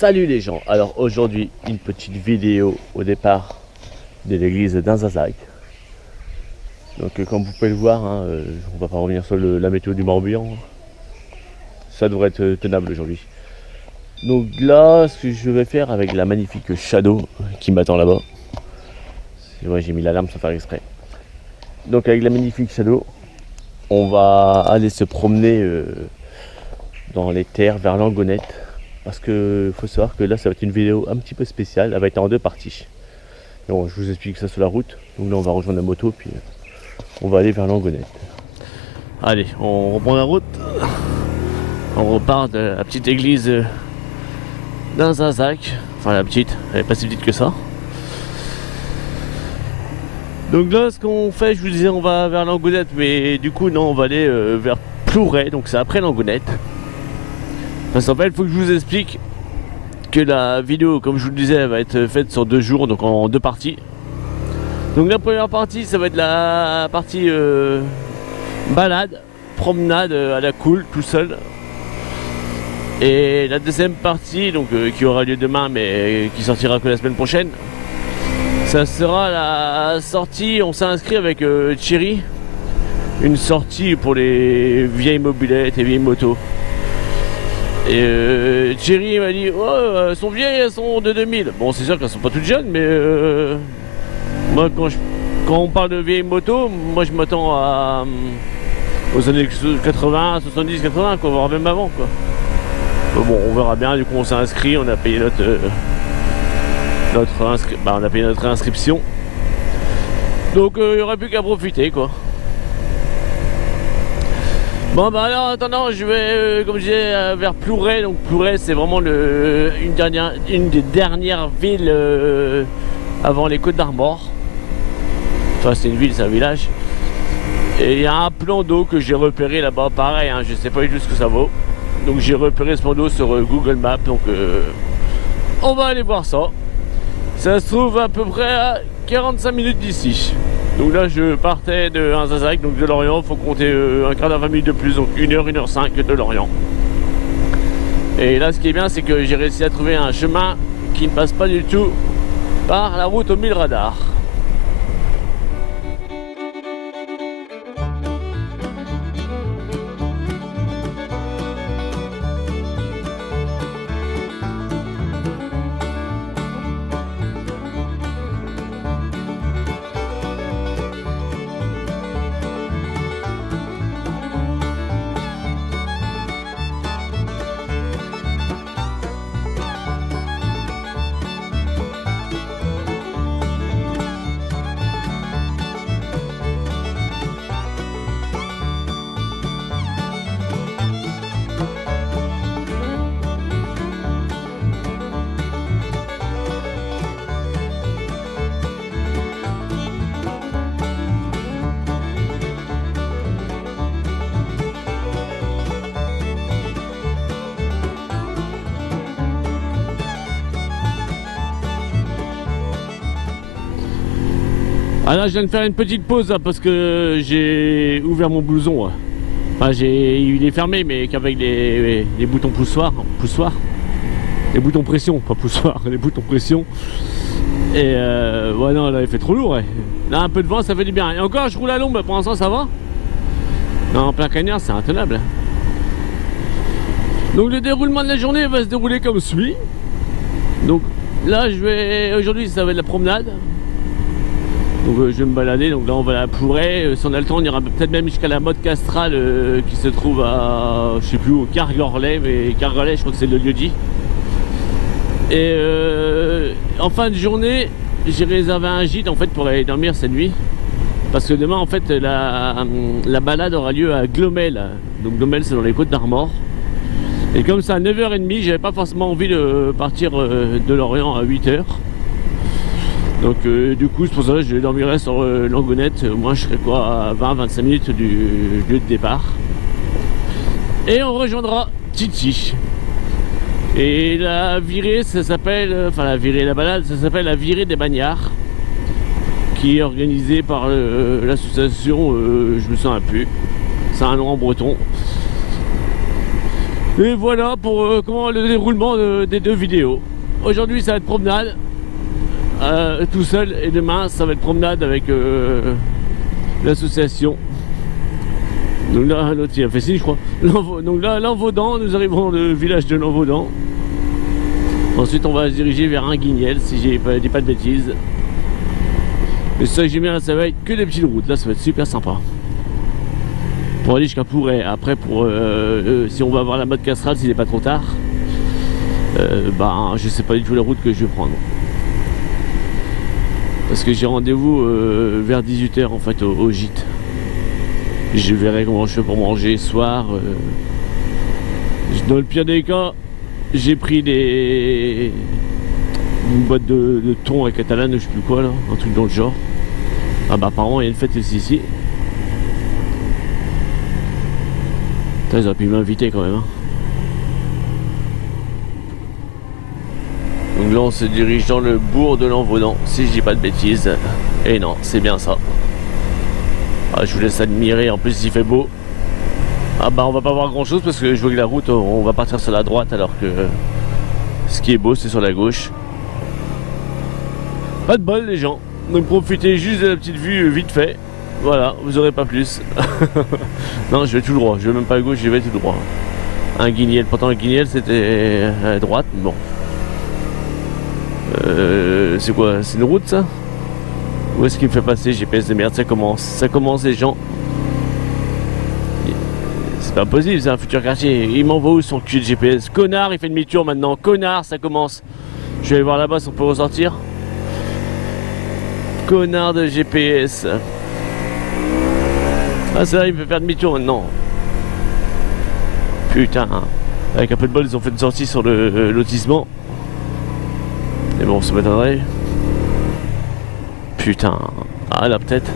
Salut les gens, alors aujourd'hui une petite vidéo au départ de l'église d'Inzazac. Donc comme vous pouvez le voir, on va pas revenir sur la météo du Morbihan. Ça devrait être tenable aujourd'hui. Donc là, ce que je vais faire avec la magnifique Shadow qui m'attend là-bas. C'est vrai, j'ai mis l'alarme sans faire exprès. Donc avec la magnifique Shadow, on va aller se promener dans les terres vers Langonette. Parce que faut savoir que là ça va être une vidéo un petit peu spéciale, elle va être en deux parties. Donc, je vous explique ça sur la route. Donc là on va rejoindre la moto puis on va aller vers Langonette. Allez, on reprend la route. On repart de la petite église d'Inzazac. Enfin la petite, elle est pas si petite que ça. Donc là ce qu'on fait, je vous disais on va vers Langonette, mais du coup non, on va aller vers Plouray, donc c'est après Langonette. Parce qu'en fait, il faut que je vous explique que la vidéo, comme je vous le disais, elle va être faite sur 2 jours, donc en 2 parties. Donc la première partie, ça va être la partie balade, promenade à la cool, tout seul. Et la deuxième partie, donc qui aura lieu demain, mais qui sortira que la semaine prochaine, ça sera la sortie. On s'est inscrit avec Thierry, une sortie pour les vieilles mobylettes et vieilles motos. Et Thierry m'a dit oh, elles sont vieilles, elles sont de 2000. Bon, c'est sûr qu'elles sont pas toutes jeunes, mais moi quand on parle de vieilles motos, moi je m'attends aux années 80, 70, 80, quoi, voire même avant, quoi. Bon, on verra bien. Du coup, on s'est inscrit, on a payé on a payé notre inscription. Donc il n'y aurait plus qu'à profiter, quoi. Bon bah alors en attendant je vais comme je disais vers Plouray. Donc Plouray c'est vraiment une des dernières villes avant les Côtes d'Armor. Enfin c'est une ville, c'est un village. Et il y a un plan d'eau que j'ai repéré là-bas, pareil je sais pas du tout ce que ça vaut. Donc j'ai repéré ce plan d'eau sur Google Maps, donc on va aller voir ça. Ça se trouve à peu près à 45 minutes d'ici. Donc là je partais de Inzazac, donc de Lorient, il faut compter un quart d'heure, 20 minutes de plus, donc 1h, 1h05 de Lorient. Et là ce qui est bien c'est que j'ai réussi à trouver un chemin qui ne passe pas du tout par la route aux 1000 radars. Ah là je viens de faire une petite pause là, parce que j'ai ouvert mon blouson. Enfin il est fermé mais qu'avec les boutons poussoirs, les boutons pression, pas poussoirs, les boutons pression. Et ouais non là il fait trop lourd ouais. Là un peu de vent ça fait du bien. Et encore je roule à l'ombre, pour l'instant ça va. Non, en plein cagnard c'est intenable. Donc le déroulement de la journée va se dérouler comme suit. Donc là aujourd'hui ça va être la promenade. Donc je vais me balader, donc là on va à Plouray, si on a le temps on ira peut-être même jusqu'à la motte castrale qui se trouve à, je sais plus où, Cargorlais, mais Cargorlais je crois que c'est le lieu dit. Et en fin de journée, j'ai réservé un gîte en fait pour aller dormir cette nuit. Parce que demain en fait la balade aura lieu à Glomel, donc Glomel c'est dans les Côtes d'Armor. Et comme c'est à 9h30, j'avais pas forcément envie de partir de Lorient à 8h. Donc du coup c'est pour ça que je dormirai sur Langonette. Moi je serai quoi à 20-25 minutes du lieu de départ. Et on rejoindra Titi. Et la virée ça s'appelle, enfin la balade ça s'appelle la virée des Bagnards, qui est organisée par l'association, je me souviens plus, c'est un nom en breton. Et voilà pour comment le déroulement des deux vidéos. Aujourd'hui ça va être promenade tout seul, et demain ça va être promenade avec l'association. Donc là l'autre il a fait signe je crois. Donc là Lanvaudan, nous arrivons dans le village de Lanvaudan. Ensuite on va se diriger vers Inguignel si j'ai pas dit pas de bêtises. Et ça que j'aime bien, ça va être que des petites routes, là ça va être super sympa. Pour aller jusqu'à Pourret, après pour si on va voir la mode Castrale s'il n'est pas trop tard, bah je sais pas du tout la route que je vais prendre. Parce que j'ai rendez-vous vers 18 h en fait au gîte. Je verrai comment je fais pour manger ce soir. Dans le pire des cas, j'ai pris une boîte de thon à catalane, je sais plus quoi là, un truc dans le genre. Ah bah apparemment il y a une fête ici. Putain, ils auraient pu m'inviter quand même. Hein. Donc là on se dirige dans le bourg de Lanvaudan, si je dis pas de bêtises. Et non, c'est bien ça. Ah, je vous laisse admirer, en plus il fait beau. Ah bah on va pas voir grand chose parce que je vois que la route on va partir sur la droite alors que ce qui est beau c'est sur la gauche. Pas de bol les gens, donc profitez juste de la petite vue vite fait. Voilà, vous aurez pas plus. Non, je vais tout droit, je vais même pas à gauche, je vais tout droit. Inguignel, pourtant Inguignel c'était à droite, bon. C'est quoi? C'est une route ça? Où est-ce qu'il me fait passer GPS de merde? Ça commence les gens. C'est pas possible, c'est un futur quartier. Il m'envoie où son cul de GPS? Connard, il fait demi-tour maintenant. Connard, ça commence. Je vais aller voir là-bas si on peut ressortir. Connard de GPS. Ah c'est vrai, il peut faire demi-tour maintenant. Putain. Avec un peu de bol, ils ont fait une sortie sur le lotissement. Mais bon, ça m'étonnerait. Putain. Ah là peut-être.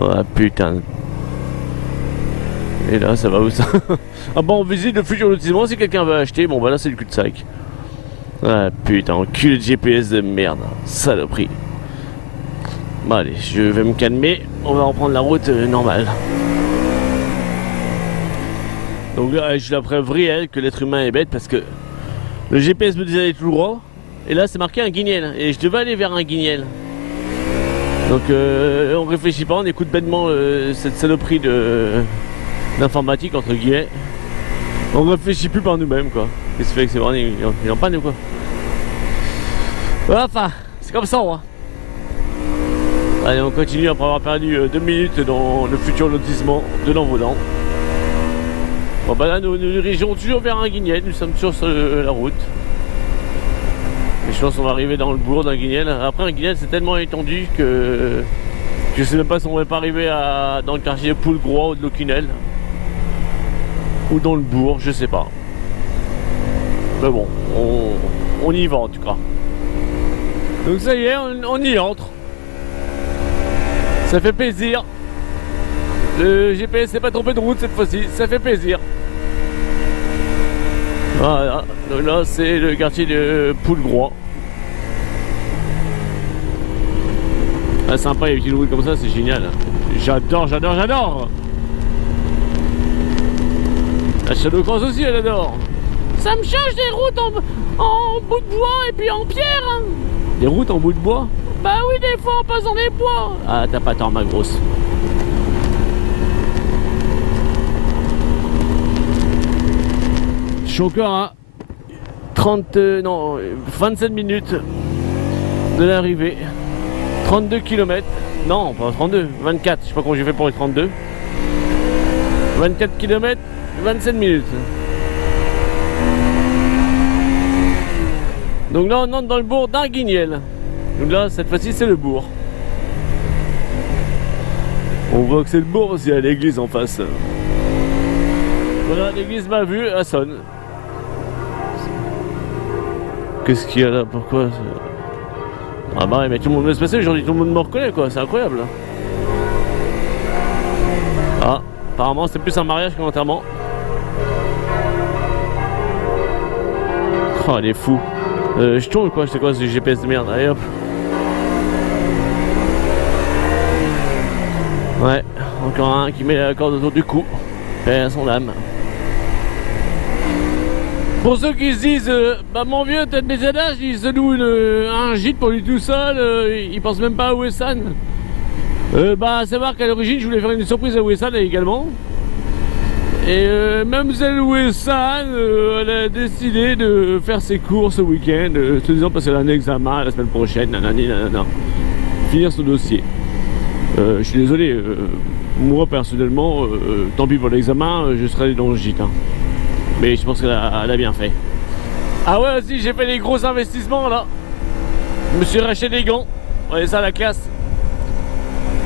Ah putain. Et là ça va où ça? Ah bon, on visite le futur lotissement si quelqu'un veut acheter. Bon bah là c'est le cul-de-sac. Ah putain, enculé de GPS de merde. Saloperie. Bon allez, je vais me calmer. On va reprendre la route normale. Donc là j'ai la preuve réelle que l'être humain est bête parce que le GPS me disait d'aller tout droit. Et là c'est marqué Inguignel. Et je devais aller vers Inguignel. Donc on réfléchit pas, on écoute bêtement cette saloperie d'informatique entre guillemets. On réfléchit plus par nous-mêmes quoi. Qu'est-ce que fait que c'est vraiment il en panne ou quoi? Enfin, c'est comme ça hein. Allez on continue après avoir perdu 2 minutes dans le futur lotissement de Lanvaudan. Bon bah là nous dirigeons toujours vers Inguignel, nous sommes toujours sur la route. Et je pense qu'on va arriver dans le bourg d'Inguignel. Après Inguignel c'est tellement étendu que je sais même pas si on va pas arriver dans le quartier Poulgrois ou de Locunel. Ou dans le bourg, je sais pas. Mais bon, on y va en tout cas. Donc ça y est, on y entre. Ça fait plaisir. Le GPS s'est pas trompé de route cette fois-ci, ça fait plaisir. Voilà, donc là c'est le quartier de Poulgrois. Ah, sympa, il y a une petite route comme ça, c'est génial. J'adore, j'adore, j'adore. La Shadow Cross aussi, elle adore. Ça me change des routes en bout de bois et puis en pierre. Hein. Des routes en bout de bois? Bah oui, des fois on passe dans les bois. Ah, t'as pas tort, ma grosse. Je suis encore à 27 minutes de l'arrivée. 32 km. Non, pas 32, 24. Je sais pas comment j'ai fait pour les 32. 24 km, 27 minutes. Donc là on entre dans le bourg d'Inguignel. Donc là cette fois-ci c'est le bourg. On voit que c'est le bourg parce qu'il y a l'église en face. Voilà, l'église m'a vu, elle sonne. Qu'est-ce qu'il y a là? Pourquoi? Ah bah mais tout le monde me laisse passer aujourd'hui, tout le monde me reconnaît quoi, c'est incroyable. Ah, apparemment c'est plus un mariage qu'un enterrement. Oh, elle est fou. Je tourne quoi, je sais quoi, c'est du GPS de merde. Allez hop. Ouais. encore un qui met la corde autour du cou. Paix à son âme. Pour ceux qui se disent, bah mon vieux, tête des âges, il se loue un gîte pour lui tout seul, il pense même pas à Wesson. Bah, à savoir qu'à l'origine, je voulais faire une surprise à Wesson également. Et même celle Wesson, elle a décidé de faire ses cours ce week-end, se disant passer un examen la semaine prochaine, nanani, nanana. Finir son dossier. Je suis désolé, moi personnellement, tant pis pour l'examen, je serai allé dans le gîte. Hein. Mais je pense qu'elle a bien fait. Ah ouais, aussi, j'ai fait des gros investissements là. Je me suis racheté des gants. Ouais, ça la classe.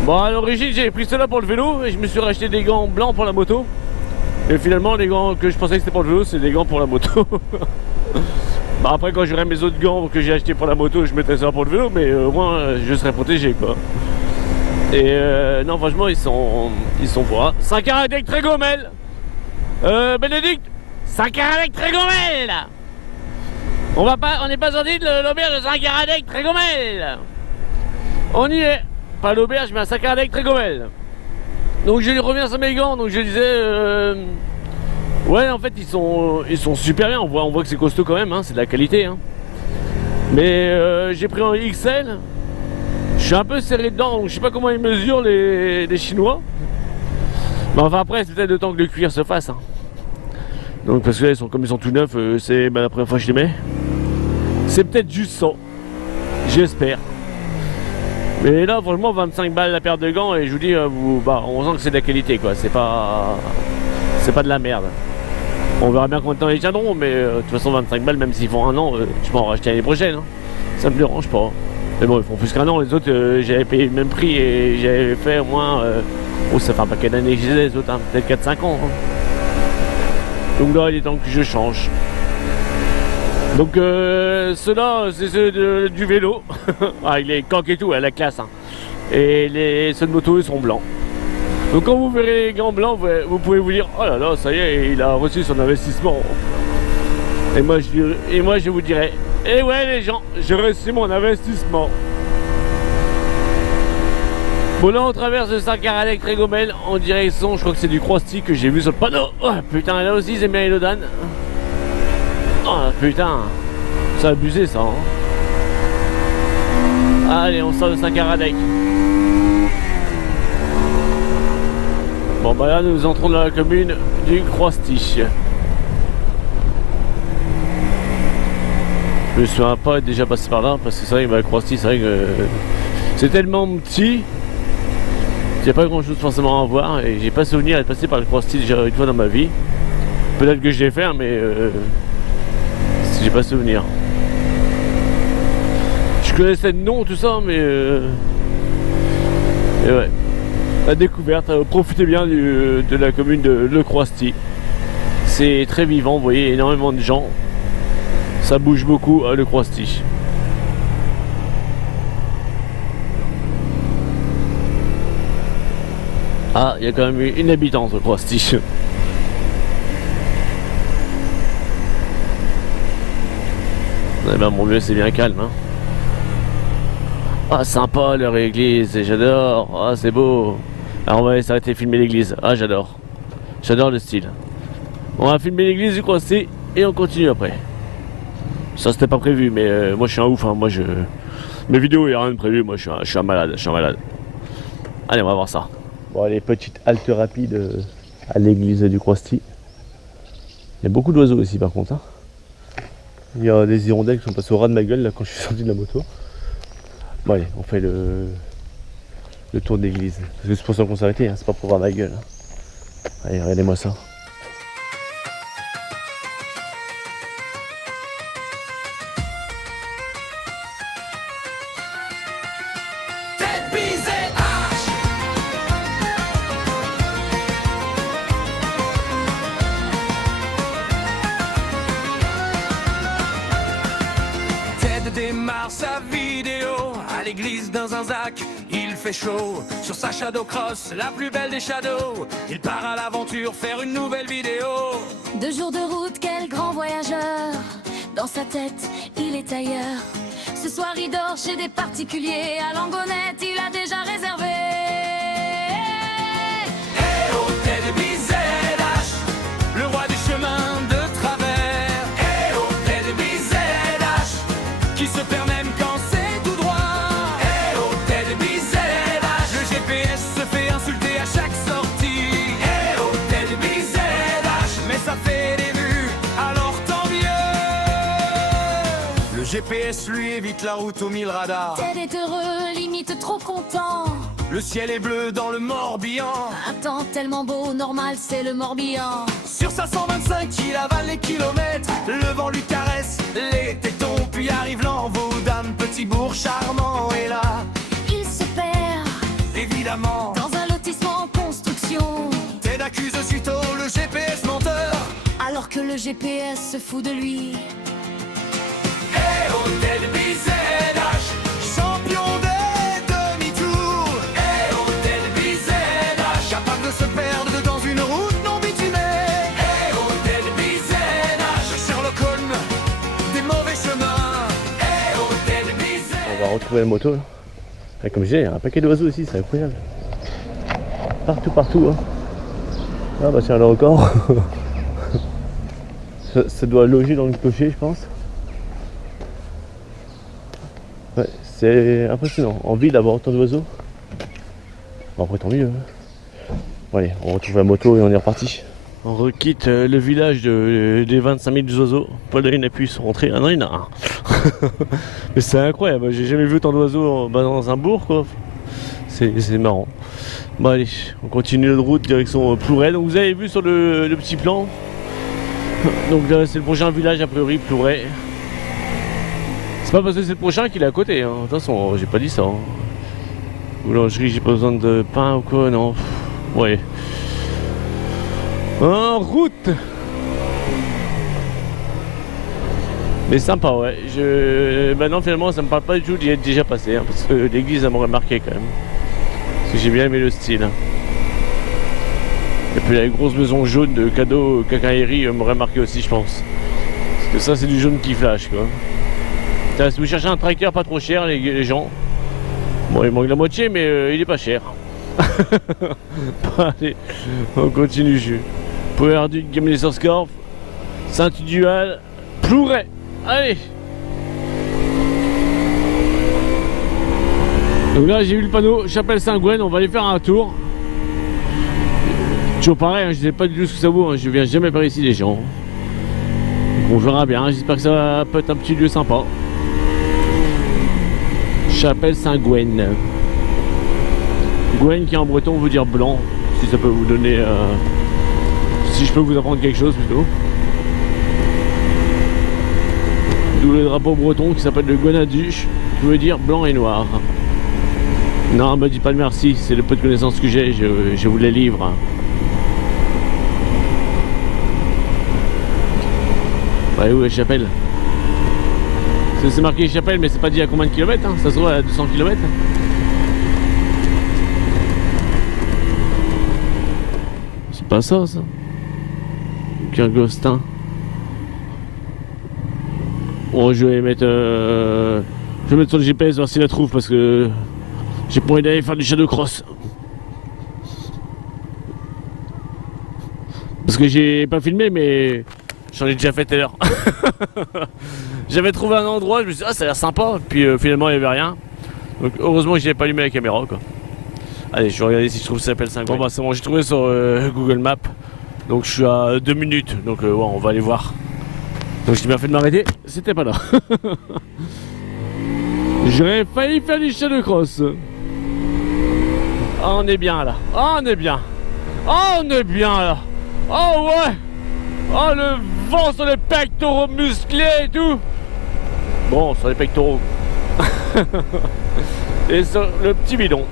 Bon, à l'origine, j'ai pris cela pour le vélo et je me suis racheté des gants blancs pour la moto. Et finalement, les gants que je pensais que c'était pour le vélo, c'est des gants pour la moto. Bah après, quand j'aurai mes autres gants que j'ai achetés pour la moto, je mettrai ça pour le vélo, mais au moins, je serai protégé quoi. Et non, franchement, ils sont forts. 5 avec Trégomel. Bénédicte, 5 avec Trégomel. On n'est pas sorti de l'auberge de 5 avec Trégomel. On y est. Pas l'auberge, mais un 5 avec Trégomel. Donc je reviens sur mes gants. Donc je disais, ouais, en fait, ils sont super bien. On voit que c'est costaud quand même. Hein, c'est de la qualité. Hein. Mais j'ai pris en XL. Je suis un peu serré dedans. Donc je sais pas comment ils mesurent les Chinois. Mais enfin après, c'est peut-être le temps que le cuir se fasse. Hein. Donc parce que là, comme ils sont tout neufs, c'est la première fois que je les mets. C'est peut-être juste ça. J'espère. Mais là, franchement, 25 balles la paire de gants et je vous dis, on sent que c'est de la qualité, quoi. C'est pas de la merde. On verra bien combien de temps ils tiendront, mais de toute façon, 25 balles, même s'ils font un an, je peux en racheter l'année prochaine. Hein. Ça me dérange pas. Mais bon, ils font plus qu'un an. Les autres, j'avais payé le même prix et j'avais fait au moins. Ça fait un paquet d'années que j'ai les autres, hein, peut-être 4-5 ans. Hein. Donc là, il est temps que je change. Donc ceux-là, c'est ceux du vélo. Ah, il est coq et tout, à la classe. Hein. Et ceux de moto, ils sont blancs. Donc quand vous verrez les gants blancs, vous pouvez vous dire, oh là là, ça y est, il a reçu son investissement. Et moi, je vous dirais, eh ouais les gens, j'ai reçu mon investissement. Bon là, on traverse le Saint-Caralec Trégomel en direction, je crois que c'est du Croisty que j'ai vu sur le panneau. Oh putain, là aussi, c'est bien Elodan. Oh putain, c'est abusé ça. Hein. Allez, on sort de Saint-Caralec. Bon bah là, nous entrons dans la commune du Croisty. Je me souviens pas être déjà passé par là parce que c'est vrai que le Croisty, c'est vrai que c'est tellement petit. Il n'y a pas grand chose forcément à voir et j'ai pas souvenir d'être passé par le Croisty déjà une fois dans ma vie. Peut-être que je l'ai fait, mais j'ai pas souvenir. Je connaissais le nom, tout ça, mais et ouais. La découverte, profitez bien de la commune de Le Croisty. C'est très vivant, vous voyez, énormément de gens. Ça bouge beaucoup à Le Croisty. Ah, il y a quand même une habitante au Croisty. Eh ben mon vieux, c'est bien calme. Hein. Ah, sympa leur église, j'adore. Ah, c'est beau. Alors on va s'arrêter de filmer l'église. Ah, j'adore. J'adore le style. On va filmer l'église du Croisty et on continue après. Ça, c'était pas prévu, mais moi je suis un ouf. Hein. Moi, mes vidéos, il n'y a rien de prévu. Moi, je suis un malade. Allez, on va voir ça. Bon, allez, petite halte rapide à l'église du Croisty. Il y a beaucoup d'oiseaux ici, par contre. Hein. Il y a des hirondelles qui sont passées au ras de ma gueule là quand je suis sorti de la moto. Bon allez, on fait le tour de l'église. Parce que c'est pour ça qu'on s'est arrêté, hein. C'est pas pour voir ma gueule. Hein. Allez, regardez-moi ça. Démarre sa vidéo à l'église dans un zac. Il fait chaud sur sa Shadow Cross, la plus belle des Shadows. Il part à l'aventure faire une nouvelle vidéo. 2 jours de route, quel grand voyageur. Dans sa tête, il est ailleurs. Ce soir, il dort chez des particuliers. À Langonette, il a déjà réservé. chemin de travers. Et au TDBZH, qui se perd même quand c'est tout droit. Et au TDBZH, le GPS se fait insulter à chaque sortie. Et au TDBZH, mais ça fait des vues, alors tant mieux. Le GPS lui évite la route aux 1000 radars. Ted est heureux, limite trop content. Le ciel est bleu dans le Morbihan. Un temps tellement beau, normal, c'est le Morbihan. Sur sa 125, il avale les kilomètres. Le vent lui caresse les tétons. Puis arrive l'Envaudame, petit bourg charmant. Et là, Il se perd évidemment, dans un lotissement en construction. Ted accuse aussitôt le GPS menteur. Alors que le GPS se fout de lui. Et au TDBZH, champion des demi-tours. Et au TDBZH, capable de se perdre dans une route non bitumée. Et au TDBZH, Sherlock Holmes des mauvais chemins. Et au TDBZH. On va retrouver la moto là. Et comme je disais, il y a un paquet d'oiseaux aussi, c'est incroyable. Partout hein. Ah bah tiens, le record. ça doit loger dans le clocher, je pense. Ouais, c'est impressionnant. En ville d'avoir autant d'oiseaux. Bon, après tant mieux. Hein. Bon, allez, on retrouve la moto et on est reparti. On requitte le village des 25 000 oiseaux. Paul n'a pu se rentrer. Ah non, il y en a un. Mais c'est incroyable, j'ai jamais vu autant d'oiseaux dans un bourg quoi. C'est marrant. Bon allez, on continue notre route direction Plouray. Donc vous avez vu sur le petit plan. Donc là c'est le prochain village a priori, Plouray. C'est pas parce que c'est le prochain qu'il est à côté, hein. Attention, j'ai pas dit ça. Hein. Boulangerie, j'ai pas besoin de pain ou quoi, non. Ouais. En route. Mais sympa, ouais. Maintenant finalement ça me parle pas du tout d'y être déjà passé, hein, parce que l'église ça m'aurait marqué quand même. Parce que j'ai bien aimé le style. Et puis la grosse maison jaune de cadeaux quincaillerie m'aurait marqué aussi, je pense. Parce que ça c'est du jaune qui flash quoi. Tiens, si vous cherchez un tracteur pas trop cher les gens, bon il manque la moitié mais il est pas cher. Bon, allez, on continue. Power Duc, Gamelé sur Scorf, Saint-Dual, Plouray. Allez. Donc là j'ai vu le panneau Chapelle Saint-Gwen, on va aller faire un tour. Toujours pareil, hein, je sais pas du tout ce que ça vaut, hein, je viens jamais par ici les gens. Donc on verra bien, j'espère que ça peut être un petit lieu sympa. Chapelle Saint-Gwen. Gwen qui en breton veut dire blanc, si ça peut vous donner... si je peux vous apprendre quelque chose plutôt. D'où le drapeau breton qui s'appelle le Gwenaduche, qui veut dire blanc et noir. Non, me dis pas de merci, c'est le peu de connaissances que j'ai, je vous les livre. Bah où la chapelle? C'est marqué chapelle, mais c'est pas dit à combien de kilomètres, hein. Ça se trouve à 200 km. C'est pas ça, ça. Kergostin. Bon, je vais mettre sur le GPS voir s'il la trouve parce que j'ai pas envie d'aller faire du shadow cross. Parce que j'ai pas filmé, mais j'en ai déjà fait tout à l'heure. J'avais trouvé un endroit, je me suis dit, ah, ça a l'air sympa. Puis finalement, il n'y avait rien. Donc heureusement que j'avais pas allumé la caméra, quoi. Allez, je vais regarder si je trouve que ça s'appelle 5. Bon, bah c'est bon, j'ai trouvé sur Google Maps. Donc je suis à 2 minutes. Donc ouais, on va aller voir. Donc j'ai bien fait de m'arrêter, c'était pas là. J'aurais failli faire du shadow cross. Oh, on est bien là. Oh, on est bien. Oh, on est bien là. Oh ouais. Oh, le vent sur les pectoraux musclés et tout. Bon, sur les pectoraux. Et sur le petit bidon.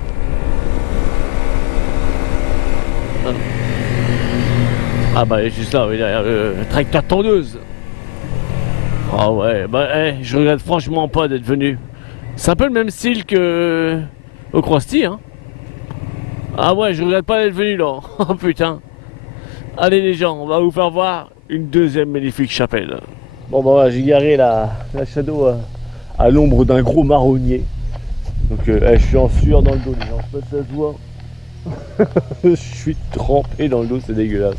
Ah bah juste là, oui, derrière le tracteur tondeuse. Ah ouais, bah je regrette franchement pas d'être venu. C'est un peu le même style que au Crosti, hein. Ah ouais, je regrette pas d'être venu là. Oh putain. Allez les gens, on va vous faire voir une deuxième magnifique chapelle. Bon bah ouais, j'ai garé la Shadow à l'ombre d'un gros marronnier. Donc je suis en sueur dans le dos les gens, je sais pas si ça se voit. Je suis trempé dans le dos, c'est dégueulasse.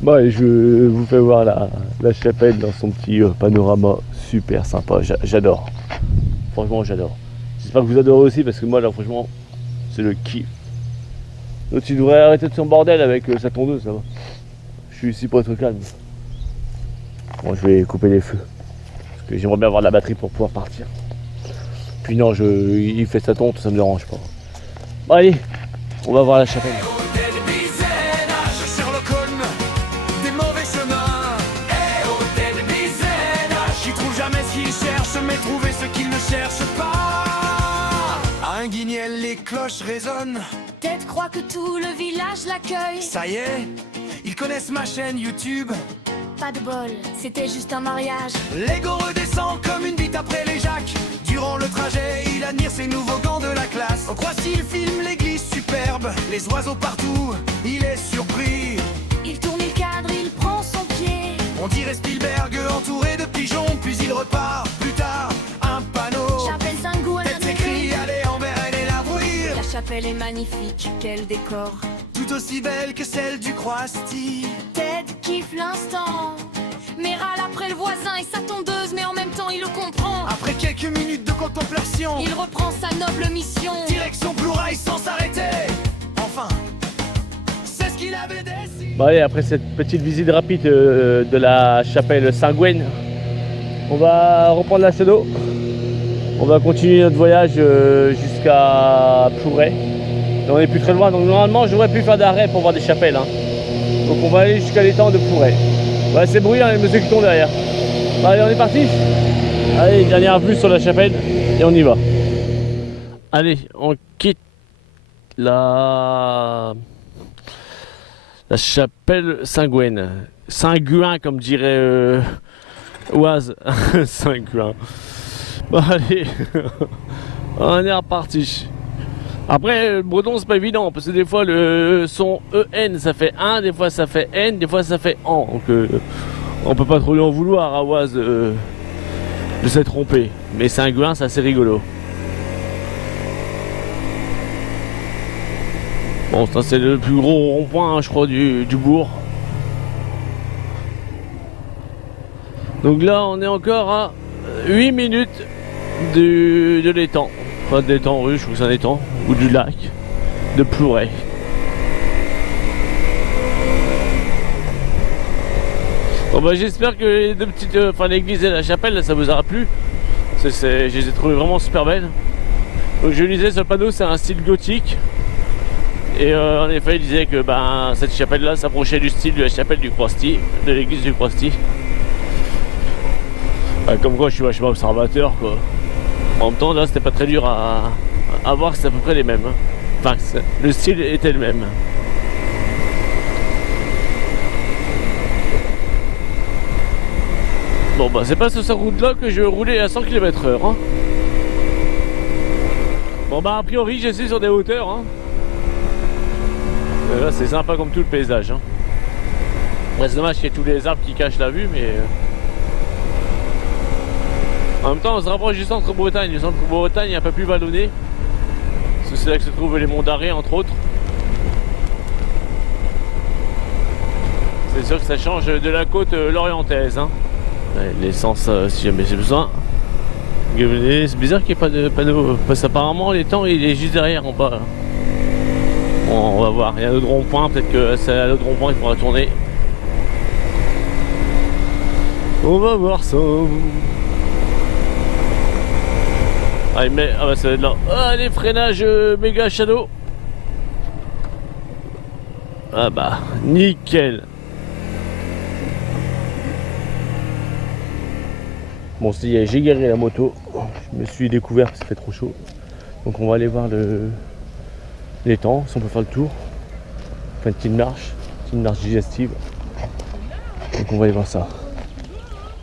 Bon, et je vous fais voir la chapelle dans son petit panorama super sympa. J'adore. Franchement, j'adore. J'espère que vous adorez aussi parce que moi, là, franchement, c'est le kiff. Donc, tu devrais arrêter de son bordel avec sa tondeuse, ça va. Je suis ici pour être calme. Bon, je vais couper les feux. Parce que j'aimerais bien avoir la batterie pour pouvoir partir. Puis non, il fait sa tonte, ça me dérange pas. Bon, allez, on va voir la chapelle. Mais trouver ce qu'il ne cherche pas. À un guignel, les cloches résonnent. Ted croit que tout le village l'accueille. Ça y est, ils connaissent ma chaîne YouTube. Pas de bol, c'était juste un mariage. L'ego redescend comme une bite après les jacks. Durant le trajet, il admire ses nouveaux gants de la classe. On croit s'il filme l'église superbe, les oiseaux partout, il est surpris. Il tourne le cadre, il prend son pied. On dirait Spielberg entouré de pigeons, puis il repart. Plus tard, un panneau. Chapelle Saint-Gouin. Tête s'écrie, allez en verre et la bruire. La chapelle est magnifique, quel décor. Tout aussi belle que celle du Croisty. Ted kiffe l'instant, mais râle après le voisin et sa tondeuse, mais en même temps il le comprend. Après quelques minutes de contemplation, Il reprend sa noble mission. direction Plourail sans s'arrêter. Enfin, c'est ce qu'il avait décidé. Bon, allez, après cette petite visite rapide de la chapelle Saint-Gouin, on va reprendre la Cheneau. On va continuer notre voyage jusqu'à Plouray. On n'est plus très loin, donc normalement j'aurais pu faire d'arrêt pour voir des chapelles. Hein. Donc on va aller jusqu'à l'étang de Plouray. Ouais, c'est bruyant, les messieurs qui tombent derrière. Bon, allez, on est parti. Allez, dernière vue sur la chapelle et on y va. Allez, on quitte la chapelle Saint-Gouin. Saint-Gouin, comme dirait Oise. Saint-Gouin. Bon, allez, on est reparti. Après, le breton, c'est pas évident, parce que des fois, le son EN, ça fait 1, des fois, ça fait N, des fois, ça fait AN. Donc, on peut pas trop lui en vouloir à Oise de s'être trompé. Mais Saint-Gouin, c'est assez rigolo. Bon, ça, c'est le plus gros rond-point, hein, je crois, du bourg. Donc là, on est encore à 8 minutes de l'étang. Pas de l'étang, oui, je trouve que c'est un étang. Ou du lac de Plouray. Bon bah j'espère que les deux petites, l'église et la chapelle, là, ça vous aura plu. Je les ai trouvées vraiment super belles. Donc je lisais sur le panneau, c'est un style gothique. Et en effet, il disait que cette chapelle-là s'approchait du style de la chapelle du Croisty, de l'église du Croisty. Comme quoi, je suis vachement observateur, quoi. En même temps, là, c'était pas très dur à voir que c'est à peu près les mêmes. Hein. Enfin, le style était le même. Bon, bah, c'est pas sur cette route-là que je roulais à 100 km/h. Hein. Bon, bah, a priori, je suis sur des hauteurs. Hein. Là, c'est sympa comme tout le paysage. Hein. Ouais, c'est dommage qu'il y ait tous les arbres qui cachent la vue, mais. En même temps, on se rapproche du centre-Bretagne. Le centre-Bretagne est un peu plus vallonné. Parce que c'est là que se trouvent les monts d'Arrée, entre autres. C'est sûr que ça change de la côte lorientaise. Hein. L'essence, si jamais j'ai besoin. C'est bizarre qu'il n'y ait pas de panneau. Parce qu'apparemment, l'étang, il est juste derrière en bas. Bon, on va voir. Il y a un autre rond-point. Peut-être que c'est à l'autre rond-point qu'il faudra tourner. On va voir ça. Ah, bah ça va être là. Ah, les freinages méga shadow. Ah bah, nickel. Bon, j'ai garé la moto. Je me suis découvert que ça fait trop chaud. Donc on va aller voir l'étang, si on peut faire le tour. Enfin, une petite marche digestive. Donc on va aller voir ça.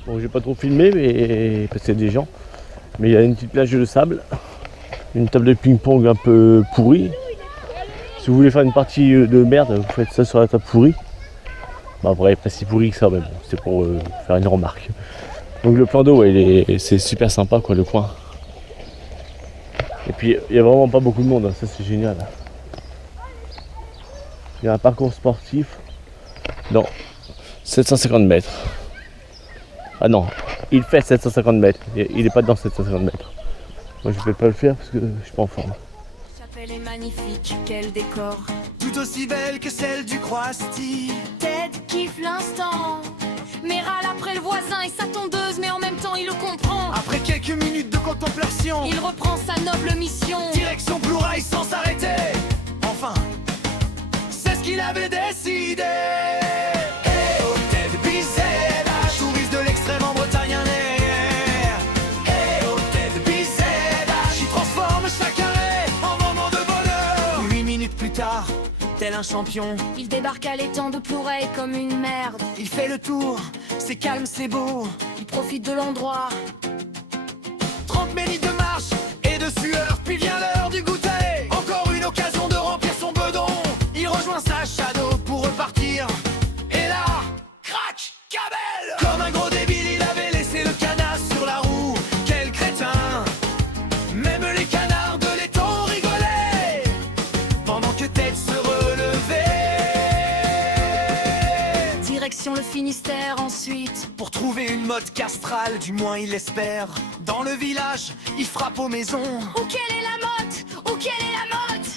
Bon, j'ai pas trop filmé, mais parce qu'il y a des gens. Mais il y a une petite plage de sable, une table de ping-pong un peu pourrie. Si vous voulez faire une partie de merde, vous faites ça sur la table pourrie. Bah après, pas si pourri que ça, mais bon, c'est pour faire une remarque. Donc le plan d'eau, ouais, c'est super sympa, quoi, le coin. Et puis, il n'y a vraiment pas beaucoup de monde, hein, ça c'est génial. Il y a un parcours sportif dans 750 mètres. Ah non, il fait 750 mètres. Il n'est pas dans 750 mètres. Moi je vais pas le faire parce que je suis pas en forme. La chapelle est magnifique, quel décor. Tout aussi belle que celle du Croix-Sti. Ted kiffe l'instant, mais râle après le voisin et sa tondeuse, mais en même temps il le comprend. Après quelques minutes de contemplation, Il reprend sa noble mission. direction Plourail sans s'arrêter. Enfin, c'est ce qu'il avait décidé. Eh oh, Ted BZH, touriste de l'extrême en Bretagne un air. Eh oh, Ted BZH, il transforme chaque arrêt en moment de bonheur. 8 minutes plus tard, tel un champion, Il débarque à l'étang de Plourail comme une merde. il fait le tour, c'est calme, c'est beau. Il profite de l'endroit. 30 minutes de marche et de sueur, puis vient l'heure du goûter. Encore une occasion de remplir son bedon. Il rejoint sa shadow pour repartir. Et là, crac, cabelle. Comme un gros débile, il avait laissé le canard sur la roue. Quel crétin. Même les canards de l'étang rigolaient pendant que Ted se relevait. Direction le Finistère ensuite. Pour trouver une mode castrale, du moins il l'espère. Dans le village, il frappe aux maisons. Où quelle est la motte? Où quelle est la motte?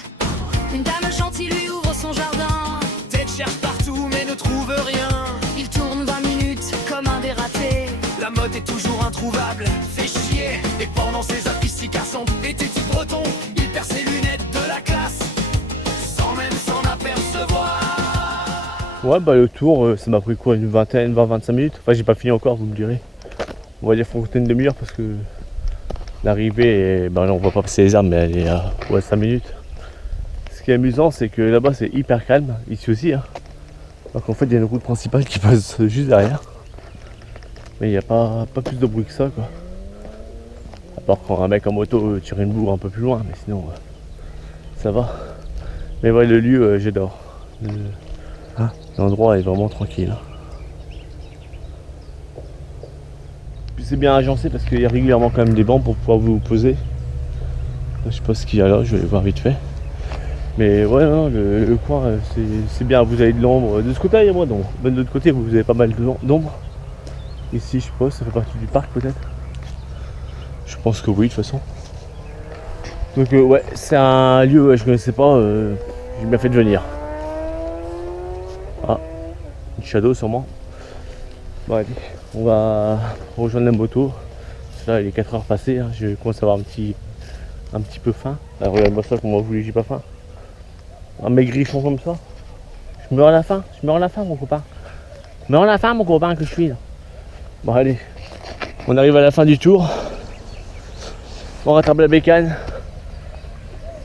Une dame gentille lui ouvre son jardin. Ted cherche partout mais ne trouve rien. Il tourne 20 minutes comme un dératé. La mode est toujours introuvable, fait chier. Et pendant ses appuis cassants et tétis breton, il perd ses lunettes de la classe sans même s'en apercevoir. Ouais, bah le tour, ça m'a pris quoi, une vingtaine, 20-25 minutes. Enfin, j'ai pas fini encore, vous me direz. On va dire faut compter une demi-heure parce que l'arrivée, bah là, on voit pas passer les arbres, mais elle est à 5 minutes. Ce qui est amusant, c'est que là-bas c'est hyper calme, ici aussi. Hein. Alors qu'en fait, il y a une route principale qui passe juste derrière. Mais il n'y a pas plus de bruit que ça, quoi. À part quand un mec en moto tire une bourre un peu plus loin, mais sinon, ça va. Mais ouais, le lieu, j'adore. L'endroit est vraiment tranquille. Puis c'est bien agencé parce qu'il y a régulièrement quand même des bancs pour pouvoir vous poser. Je sais pas ce qu'il y a là, je vais voir vite fait. Mais ouais, non, le coin c'est bien, vous avez de l'ombre. De ce côté il y a moins d'ombre. Mais de l'autre côté vous avez pas mal d'ombre. Ici je suppose, ça fait partie du parc peut-être. Je pense que oui de toute façon. Donc ouais, c'est un lieu je connaissais pas, j'ai bien fait de venir. Ah, une shadow sûrement. Bon allez, on va rejoindre la moto. Là il est 4 heures passées, hein. Je commence à avoir un petit peu faim. Alors regarde-moi ça, comment vous voulez, j'ai pas faim. Un maigrichon comme ça. Je meurs à la faim, mon copain. Je meurs à la faim mon copain que je suis là. Bon allez, on arrive à la fin du tour. On rattrape la bécane.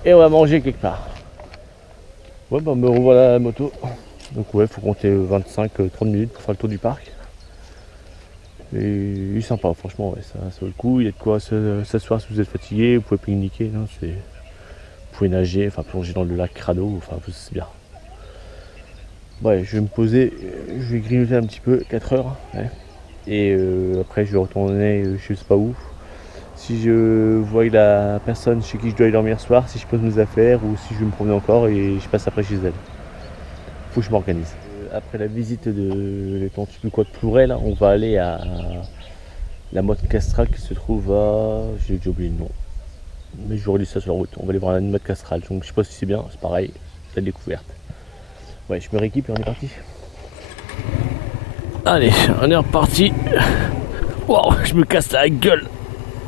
Et on va manger quelque part. Ouais bah me revoilà la moto. Donc ouais, faut compter 25-30 minutes pour faire le tour du parc. Et il est sympa, franchement, ouais, ça vaut le coup. Il y a de quoi s'asseoir si vous êtes fatigué, vous pouvez pique-niquer, non, vous pouvez nager, enfin plonger dans le lac Crado, enfin c'est bien. Ouais, je vais me poser, je vais grignoter un petit peu, 4 heures. Ouais. Et après je vais retourner je sais pas où. Si je vois la personne chez qui je dois aller dormir ce soir, si je pose mes affaires ou si je vais me promener encore et je passe après chez elle. Faut que je m'organise. Après la visite de l'étang de Plourail, là, on va aller à la motte castrale qui se trouve à... J'ai oublié le nom. Mais je vous relis ça sur la route. On va aller voir la motte castrale. Donc je sais pas si c'est bien, c'est pareil, c'est la découverte. Ouais, je me rééquipe et on est parti. Allez, on est reparti. Wow, je me casse la gueule.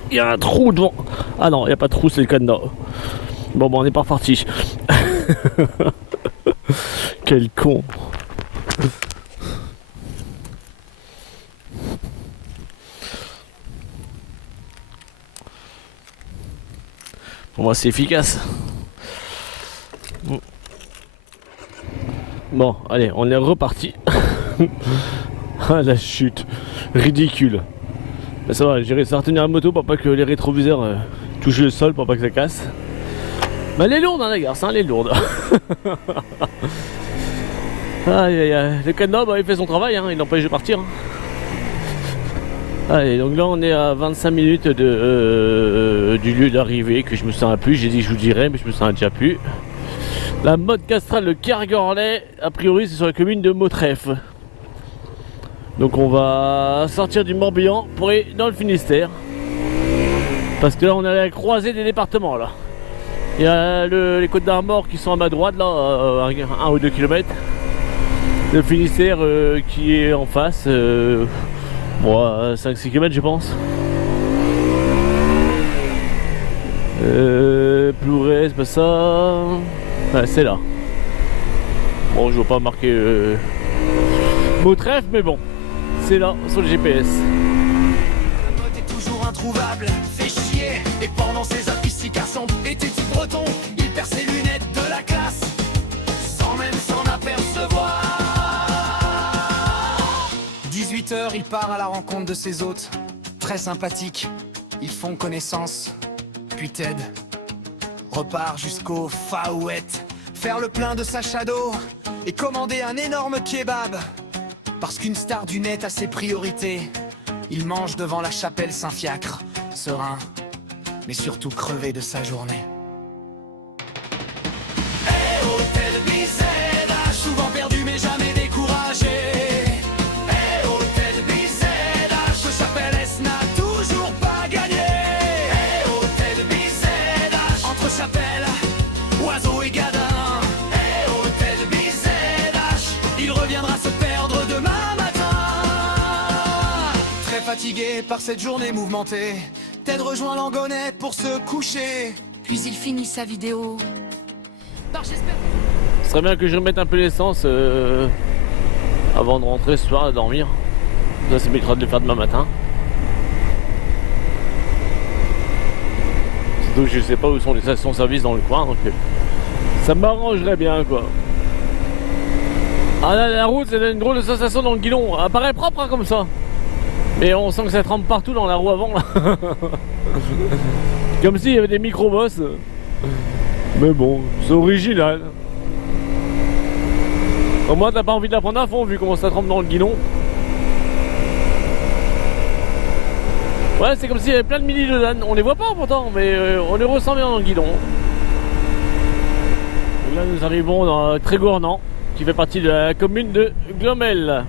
Il y a un trou devant. Ah non, il n'y a pas de trou, c'est le cadenas. Bon, on est pas reparti. Quel con. Pour moi c'est efficace. Bon, allez, on est reparti. Ah la chute, ridicule. Mais ça va, j'ai réussi à retenir la moto pour pas que les rétroviseurs touchent le sol, pour pas que ça casse. Mais elle est lourde hein, la garce, hein, elle est lourde. Aïe aïe aïe, le cadenas bah, il fait son travail, hein, il l'empêche de partir. Allez, donc là on est à 25 minutes du lieu d'arrivée que je me sens plus. J'ai dit que je vous dirais, mais je me sens déjà plus. La mode castrale de Kergorlet, a priori c'est sur la commune de Mautreffe. Donc on va sortir du Morbihan pour aller dans le Finistère. Parce que là on est à la croisée des départements là. Il y a les Côtes d'Armor qui sont à ma droite là, 1 ou 2 km. Le Finistère qui est en face, bon, 5-6 km je pense. Plouray, c'est pas ça. Ouais, c'est là. Bon, je vois pas marquer Mautreffe, mais bon, c'est là sur le GPS. La mode est toujours introuvable, fait chier. Et pendant ses heures ici garçon était-il breton, il perd ses lunettes de la classe, sans même s'en apercevoir. 18h, il part à la rencontre de ses hôtes. Très sympathiques, ils font connaissance. Puis Ted repart jusqu'au Fahouet, faire le plein de sa shadow et commander un énorme kebab. Parce qu'une star du net a ses priorités, il mange devant la chapelle Saint-Fiacre, serein, mais surtout crevé de sa journée. Eh oh Ted BZH, souvent perdu mais jamais découragé. Eh oh Ted BZH, que chapelle S n'a toujours pas gagné. Chapelle, oiseau et gadin. Eh oh Ted BZH, il reviendra se perdre demain matin. Très fatigué par cette journée mouvementée, Ted rejoint Langonnet pour se coucher. Puis il finit sa vidéo. Par j'espère. Ce serait bien que je remette un peu l'essence avant de rentrer ce soir à dormir. Ça m'évitera de le faire demain matin. Donc je sais pas où sont les stations-service dans le coin, donc ça m'arrangerait bien quoi. Ah là, la route c'est une drôle de sensation dans le guidon, elle paraît propre hein, comme ça. Mais on sent que ça trempe partout dans la roue avant là. Comme s'il y avait des micro-bosses. Mais bon, c'est original. Au moins t'as pas envie de la prendre à fond vu comment ça trempe dans le guidon. Ouais, c'est comme s'il y avait plein de mini de Dan. On les voit pas pourtant, mais on les ressent bien dans le guidon. Et là, nous arrivons dans Trégournant, qui fait partie de la commune de Glomel.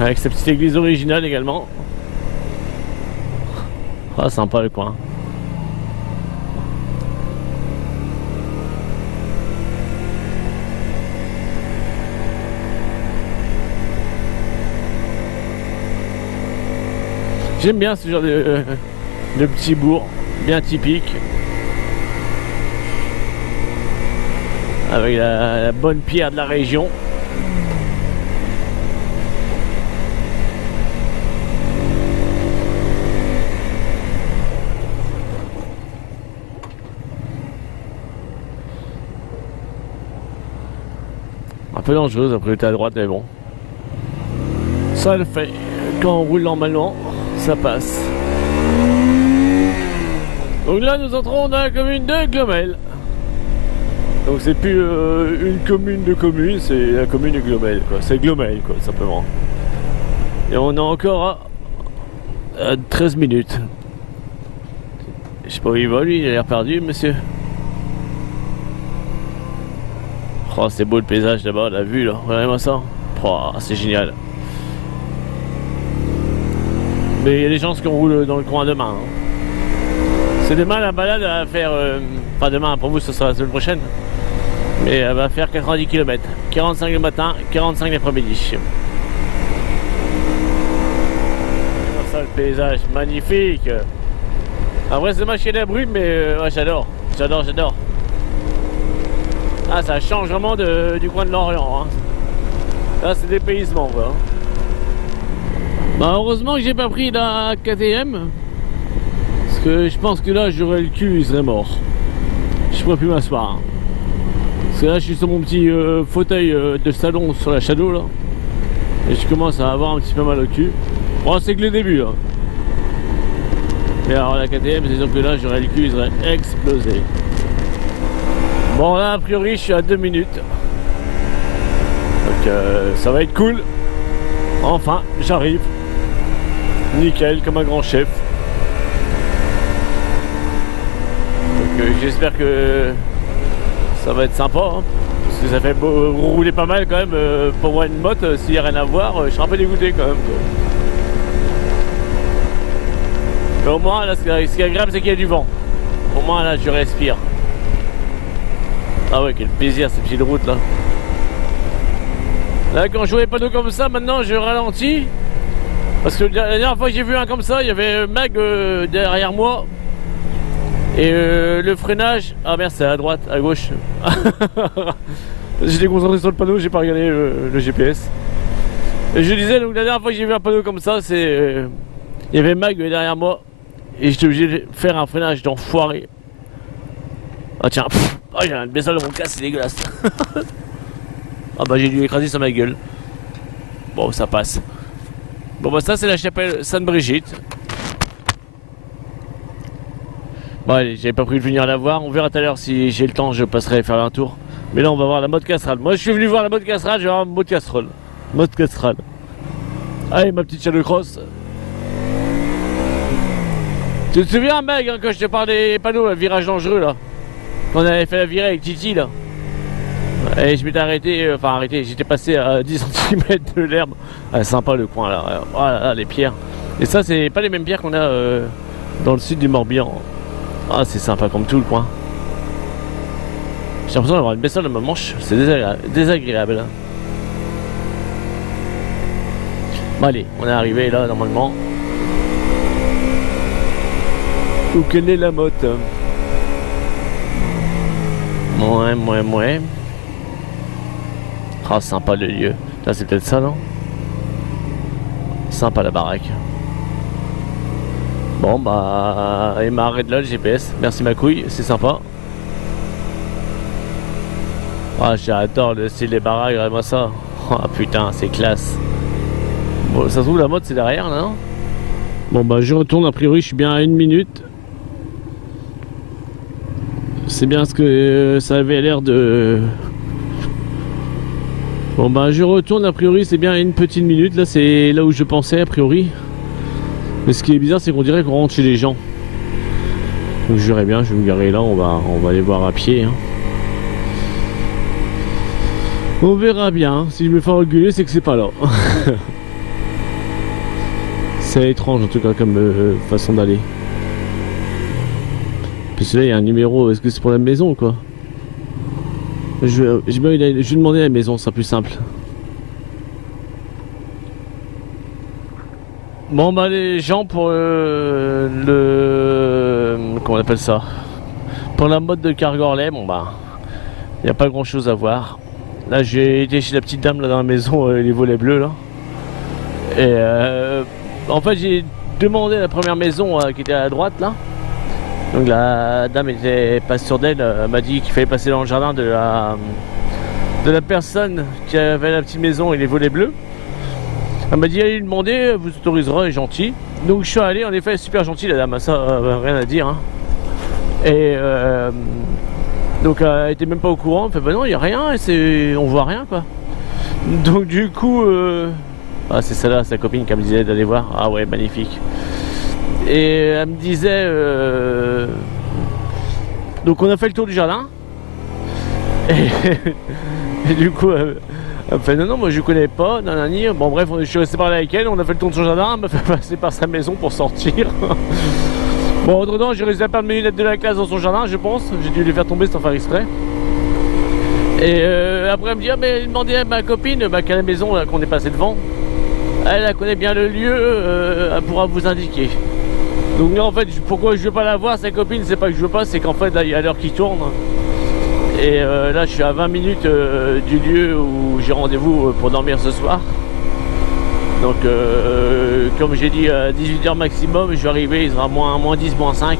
Avec sa petite église originale également. Ah, sympa le coin. J'aime bien ce genre de petit bourg, bien typique. Avec la bonne pierre de la région. Un peu dangereuse après t'es à droite, mais bon. Ça le fait. Quand on roule normalement, ça passe. Donc là nous entrons dans la commune de Glomel. Donc c'est plus une commune de communes, c'est la commune de Glomel quoi. C'est Glomel quoi simplement. Et on est encore à 13 minutes. Je sais pas où il va lui, il a l'air perdu monsieur. Oh c'est beau le paysage là-bas, la vue là, regardez-moi ça. Oh, c'est génial. Mais il y a des chances qu'on roule dans le coin demain. Hein. C'est demain la balade à faire, enfin demain pour vous ce sera la semaine prochaine. Mais elle va faire 90 km, 45 le matin, 45 l'après-midi. Ça le paysage, magnifique. Après c'est moche la brume mais ouais, j'adore. Ah ça change vraiment du coin de l'Orient. Hein. Là c'est dépaysement quoi. Bah heureusement que j'ai pas pris la KTM. Parce que je pense que là j'aurais le cul, il serait mort. Je pourrais plus m'asseoir. Parce que là je suis sur mon petit fauteuil de salon sur la Shadow là. Et je commence à avoir un petit peu mal au cul. Bon c'est que le début là. Mais alors la KTM c'est sûr que là j'aurais le cul, il serait explosé. Bon là a priori je suis à 2 minutes. Donc ça va être cool. Enfin j'arrive. Nickel, comme un grand chef. Donc j'espère que ça va être sympa, hein, parce que ça fait rouler pas mal quand même. Pour moi une motte, s'il n'y a rien à voir, je serai un peu dégoûté quand même, quoi. Mais au moins là, ce qui est agréable, c'est qu'il y a du vent. Au moins là je respire. Ah ouais, quel plaisir ces petites routes là. Là quand je vois les panneaux comme ça, maintenant je ralentis. Parce que la dernière fois que j'ai vu un comme ça, il y avait Mag derrière moi. Et le freinage, ah merde, c'est à droite, à gauche. J'étais concentré sur le panneau, j'ai pas regardé le GPS. Et je disais, donc la dernière fois que j'ai vu un panneau comme ça, c'est il y avait Mag derrière moi. Et j'étais obligé de faire un freinage d'enfoiré. Ah tiens, oh, j'ai un baissage dans mon casque, c'est dégueulasse. Ah bah j'ai dû écraser sur ma gueule. Bon, ça passe. Bon bah ça c'est la chapelle Sainte-Brigitte. Bon allez, j'avais pas prévu de venir la voir. On verra tout à l'heure si j'ai le temps, je passerai faire un tour. Mais là on va voir la mode casserole. Moi je suis venu voir la mode casserole, je vais voir la mode casserole. Mode casserole. Allez ma petite Shadow Cross. Tu te souviens mec, hein, quand je te parlais des panneaux, le virage dangereux là, quand on avait fait la virée avec Titi là. Et je m'étais arrêté, j'étais passé à 10 cm de l'herbe. Ah, sympa le coin là. Oh là là, les pierres. Et ça c'est pas les mêmes pierres qu'on a dans le sud du Morbihan. Ah c'est sympa comme tout le coin. J'ai l'impression d'avoir une baissole dans ma manche, c'est désagréable. Bon allez, on est arrivé là normalement. Où quelle est la motte? Ouais. Ah sympa le lieu. Là c'est peut-être ça non? Sympa la baraque. Bon bah il m'a arrêté là le GPS. Merci ma couille, c'est sympa. Ah j'adore le style des baraques, regarde-moi ça. Oh putain c'est classe. Bon ça se trouve la mode c'est derrière là non? Bon bah je retourne, a priori je suis bien à 1 minute. C'est bien ce que ça avait l'air de... Bon bah je retourne, a priori c'est bien à 1 petite minute. Là c'est là où je pensais a priori. Mais ce qui est bizarre c'est qu'on dirait qu'on rentre chez les gens. Donc je verrai bien, je vais me garer là, on va aller voir à pied hein. On verra bien, si je me fais engueuler c'est que c'est pas là. C'est étrange en tout cas comme façon d'aller. Parce que là il y a un numéro, est-ce que c'est pour la maison ou quoi? Je vais demander à la maison, ça sera plus simple. Bon bah les gens pour comment on appelle ça? Pour la mode de Cargorlais, bon bah il n'y a pas grand chose à voir. Là j'ai été chez la petite dame là dans la maison, les volets bleus là. Et en fait j'ai demandé à la première maison qui était à droite là. Donc la dame était pas sûre d'elle, m'a dit qu'il fallait passer dans le jardin de la personne qui avait la petite maison et les volets bleus. Elle m'a dit allez lui demander, vous autoriserez, elle est gentil. Donc je suis allé, en effet super gentil la dame, ça rien à dire hein. Et donc elle était même pas au courant, elle me fait bah non il n'y a rien, on voit rien quoi. Donc du coup ah c'est celle-là, sa copine qui me disait d'aller voir, ah ouais magnifique. Et elle me disait donc on a fait le tour du jardin et du coup elle me fait non moi je connais pas nanani. Bon bref je suis resté parler avec elle, on a fait le tour de son jardin, elle m'a fait passer par sa maison pour sortir. Bon entre temps j'ai réussi à perdre mes lunettes de la classe dans son jardin je pense, j'ai dû les faire tomber sans faire exprès. Et après elle me dit ah mais demandez à ma copine qui a la maison qu'on est passé devant, elle connaît bien le lieu, elle pourra vous indiquer. Donc là en fait pourquoi je veux pas la voir sa copine, c'est pas que je veux pas, c'est qu'en fait là il y a l'heure qui tourne. Et là je suis à 20 minutes du lieu où j'ai rendez-vous pour dormir ce soir. Donc comme j'ai dit à 18h maximum, je vais arriver, il sera moins 10, moins 5.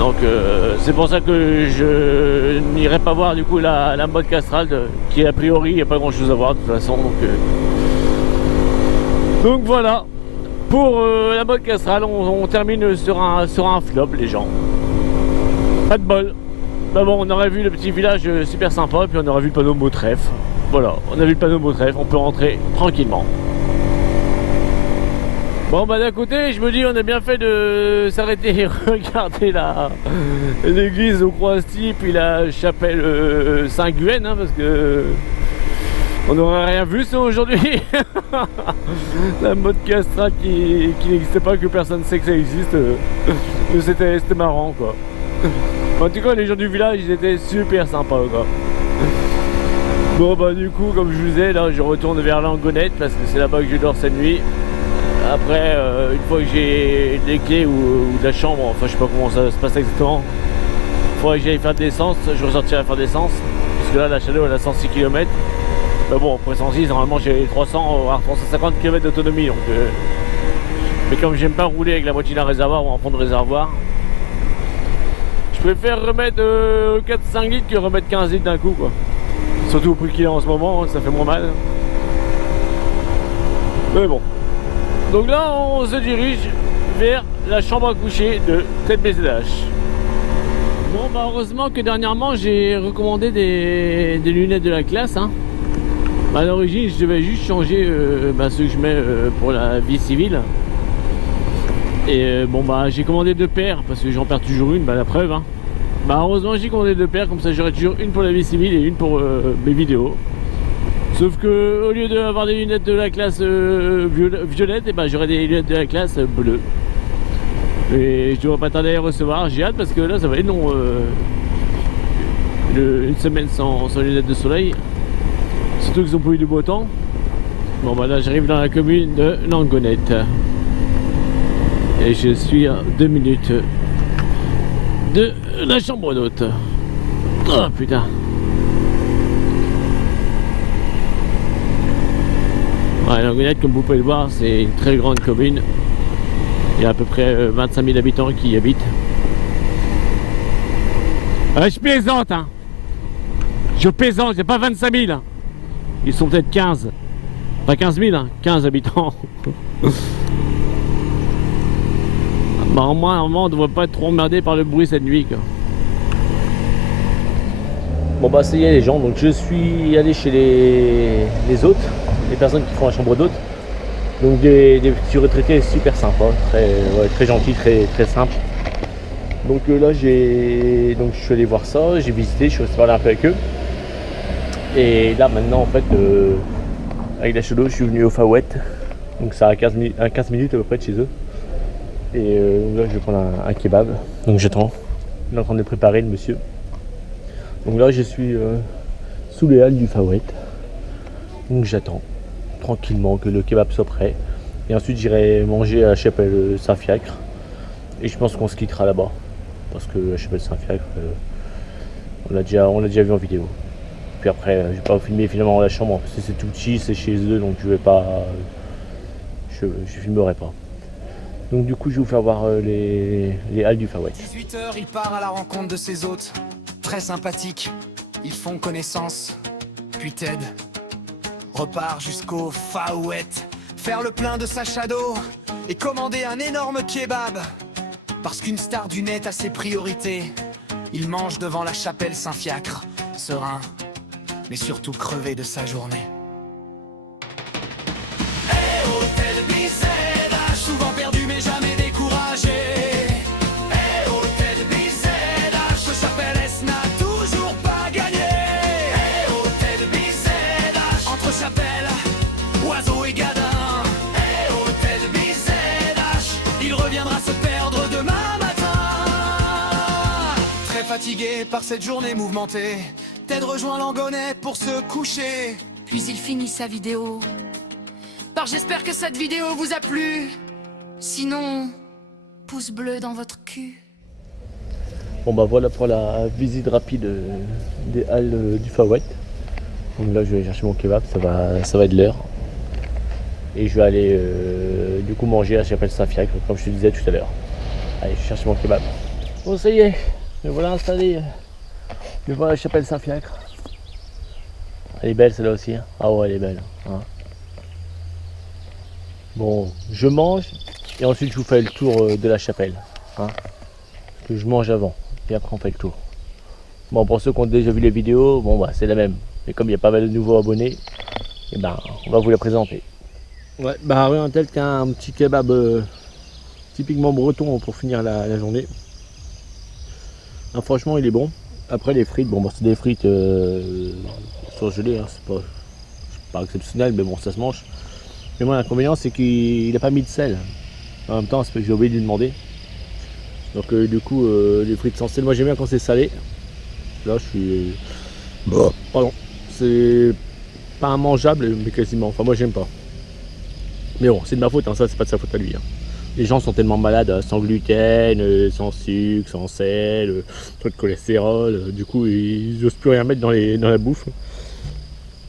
Donc c'est pour ça que je n'irai pas voir du coup la mode castrale qui a priori il n'y a pas grand chose à voir de toute façon. Donc voilà. Pour la mode castrale, on termine sur un flop les gens. Pas de bol. Bah bon, on aurait vu le petit village super sympa, puis on aurait vu le panneau Mautref. Voilà, on a vu le panneau Mautref, on peut rentrer tranquillement. Bon bah d'un côté je me dis on a bien fait de s'arrêter et regarder l'église au Croix-Asti puis la chapelle Saint-Guen hein, parce que on n'aurait rien vu ça aujourd'hui. La mode castrate qui n'existait pas, que personne ne sait que ça existe. C'était marrant quoi. En tout cas les gens du village ils étaient super sympas quoi. Bon bah du coup comme je vous disais là je retourne vers Langonette parce que c'est là-bas que je dors cette nuit. Après une fois que j'ai les clés ou de la chambre, enfin je sais pas comment ça se passe exactement, il faudrait que j'aille faire de l'essence, je ressortirai faire de l'essence. Parce que là la Shadow elle a 106 km. Mais bon après 106 normalement j'ai 350 km d'autonomie donc mais comme j'aime pas rouler avec la moitié d'un réservoir ou en fond de réservoir, je préfère remettre 4-5 litres que remettre 15 litres d'un coup quoi. Surtout au prix qu'il est en ce moment, ça fait moins mal. Mais bon. Donc là on se dirige vers la chambre à coucher de TED-BZH. Bon bah heureusement que dernièrement j'ai recommandé des lunettes de la classe hein. Bah, à l'origine je devais juste changer ceux que je mets pour la vie civile. Et bon bah j'ai commandé 2 paires parce que j'en perds toujours une, bah la preuve hein. Bah heureusement j'ai commandé 2 paires, comme ça j'aurai toujours une pour la vie civile et une pour mes vidéos. Sauf que au lieu d'avoir des lunettes de la classe violette, et ben j'aurai des lunettes de la classe bleue. Et je devrais pas tarder à les recevoir, j'ai hâte parce que là ça va être long. Une semaine sans lunettes de soleil. Surtout qu'ils ont pas eu de beau temps. Bon bah là j'arrive dans la commune de Langonette. Et je suis à 2 minutes de la chambre d'hôte. Oh putain. Ouais, Langonette, comme vous pouvez le voir, c'est une très grande commune. Il y a à peu près 25 000 habitants qui y habitent. Je plaisante, hein. Je plaisante, il n'y a pas 25 000. Ils sont peut-être 15. Pas 15 000, hein, 15 habitants. Bah, au moins, on ne devrait pas être trop emmerdé par le bruit cette nuit, quoi. Bon bah ça y est les gens, donc je suis allé chez les hôtes, les personnes qui font la chambre d'hôte. Donc des petits retraités super sympas, très gentils, très simples. Donc là je suis allé voir ça, j'ai visité, je suis resté parler un peu avec eux. Et là maintenant en fait avec la Shadow je suis venu au Fawet, donc ça a 15 minutes à peu près de chez eux. Et donc là je vais prendre un kebab, donc j'attends, il est en train de le préparer le monsieur. Donc là je suis sous les halles du Fawet, donc j'attends tranquillement que le kebab soit prêt. Et ensuite j'irai manger à la chapelle Saint-Fiacre. Et je pense qu'on se quittera là-bas. Parce que la chapelle Saint-Fiacre, on l'a déjà vu en vidéo. Puis après, je vais pas filmer finalement la chambre, parce que c'est tout petit, c'est chez eux, donc je vais pas. Je filmerai pas. Donc du coup je vais vous faire voir les halles du Fawet. 18 h, il part à la rencontre de ses hôtes. Très sympathiques, ils font connaissance. Puis Ted repart jusqu'au Fawet, faire le plein de sa Shadow et commander un énorme kebab. Parce qu'une star du net a ses priorités. Il mange devant la chapelle Saint-Fiacre, serein, mais surtout crevé de sa journée. Eh oh TED-BZH, souvent perdu mais jamais découragé. Eh oh TED-BZH, le chapelle S n'a toujours pas gagné. Eh oh TED-BZH, entre chapelle, oiseau et gadin. Eh oh TED-BZH, il reviendra se perdre demain matin. Très fatigué par cette journée mouvementée, Ted rejoint Langonette pour se coucher. Puis il finit sa vidéo. J'espère que cette vidéo vous a plu. Sinon, pouce bleu dans votre cul. Bon bah voilà pour la visite rapide des halles du Fawet. Donc là je vais chercher mon kebab, ça va être l'heure. Et je vais aller du coup manger à la chapelle Saint-Fiacre, comme je te disais tout à l'heure. Allez, je cherche mon kebab. Bon ça y est, me voilà installé devant la chapelle Saint-Fiacre. Elle est belle celle-là aussi, hein. Ah ouais elle est belle, hein. Bon, je mange et ensuite je vous fais le tour de la chapelle, hein. Parce que je mange avant et après on fait le tour. Bon, pour ceux qui ont déjà vu les vidéos, bon bah c'est la même. Mais comme il y a pas mal de nouveaux abonnés, et ben on va vous la présenter. Ouais, bah rien tel qu'un petit kebab typiquement breton pour finir la journée. Ah, franchement il est bon. Après les frites, bon bah c'est des frites surgelées, hein, c'est pas exceptionnel mais bon ça se mange. Mais moi l'inconvénient c'est qu'il a pas mis de sel. En même temps c'est que j'ai oublié de lui demander. Donc du coup les frites sans sel, moi j'aime bien quand c'est salé. Là je suis... Pardon. C'est pas immangeable mais quasiment, enfin moi j'aime pas. Mais bon c'est de ma faute, hein, ça c'est pas de sa faute à lui. Hein. Les gens sont tellement malades, sans gluten, sans sucre, sans sel, trop de cholestérol, du coup ils n'osent plus rien mettre dans la bouffe.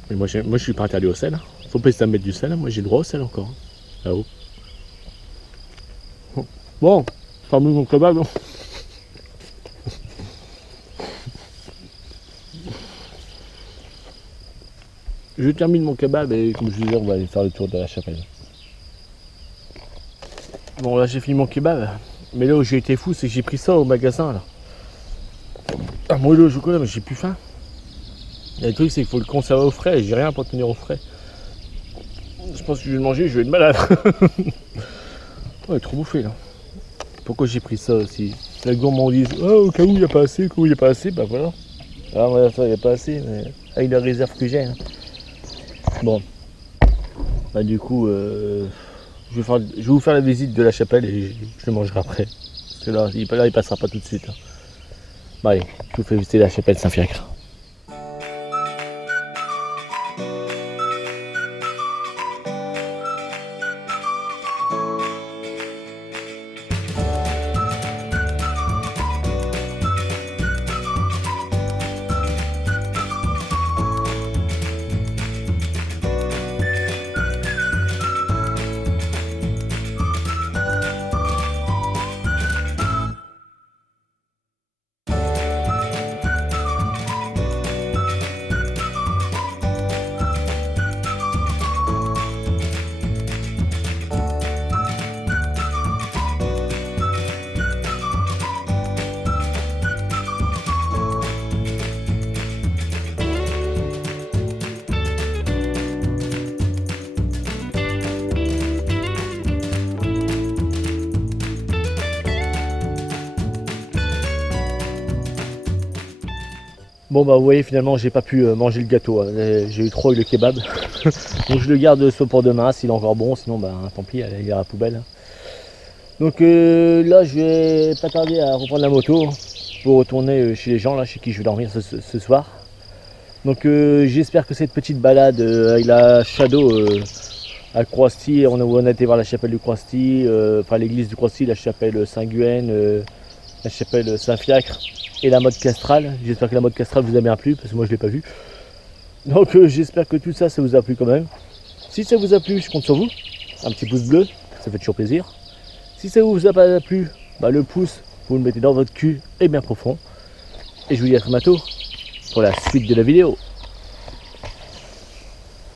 Mais moi je suis pas interdit au sel. Faut pas essayer de mettre du sel, moi j'ai le droit au sel encore. Là-haut. Bon, pas mieux mon kebab. Hein. Je termine mon kebab et comme je disais on va aller faire le tour de la chapelle. Bon là j'ai fini mon kebab, mais là où j'ai été fou c'est que j'ai pris ça au magasin là. Ah moi le chocolat mais j'ai plus faim. Et le truc c'est qu'il faut le conserver au frais et j'ai rien pour tenir au frais. Je pense que je vais le manger, je vais être malade. Ouais trop bouffé là. Pourquoi j'ai pris ça aussi? La gourmandise, oh, au cas où il n'y a pas assez, bah voilà. Ah ouais ça il n'y a pas assez, mais avec la réserve que j'ai. Hein. Bon. Bah du coup je vais vous faire la visite de la chapelle et je le mangerai après. Parce que là il passera pas tout de suite. Hein. Bon allez, je vous fais visiter la chapelle Saint-Fiacre. Bon bah vous voyez finalement j'ai pas pu manger le gâteau, hein. J'ai eu trop avec le kebab. Donc je le garde soit pour demain s'il est encore bon, sinon bah tant pis, il ira à la poubelle. Donc là je vais pas tarder à reprendre la moto pour retourner chez les gens là, chez qui je vais dormir ce soir. Donc j'espère que cette petite balade avec la Shadow à Croisty, on a été voir la chapelle du Croisty, enfin l'église du Croisty, la chapelle Saint-Guen, la chapelle Saint-Fiacre et la mode castrale. J'espère que la mode castrale vous a bien plu parce que moi je l'ai pas vu. Donc j'espère que tout ça vous a plu quand même. Si ça vous a plu, je compte sur vous. Un petit pouce bleu, ça fait toujours plaisir. Si ça vous a pas plu, bah, le pouce, vous le mettez dans votre cul et bien profond. Et je vous dis à très bientôt pour la suite de la vidéo.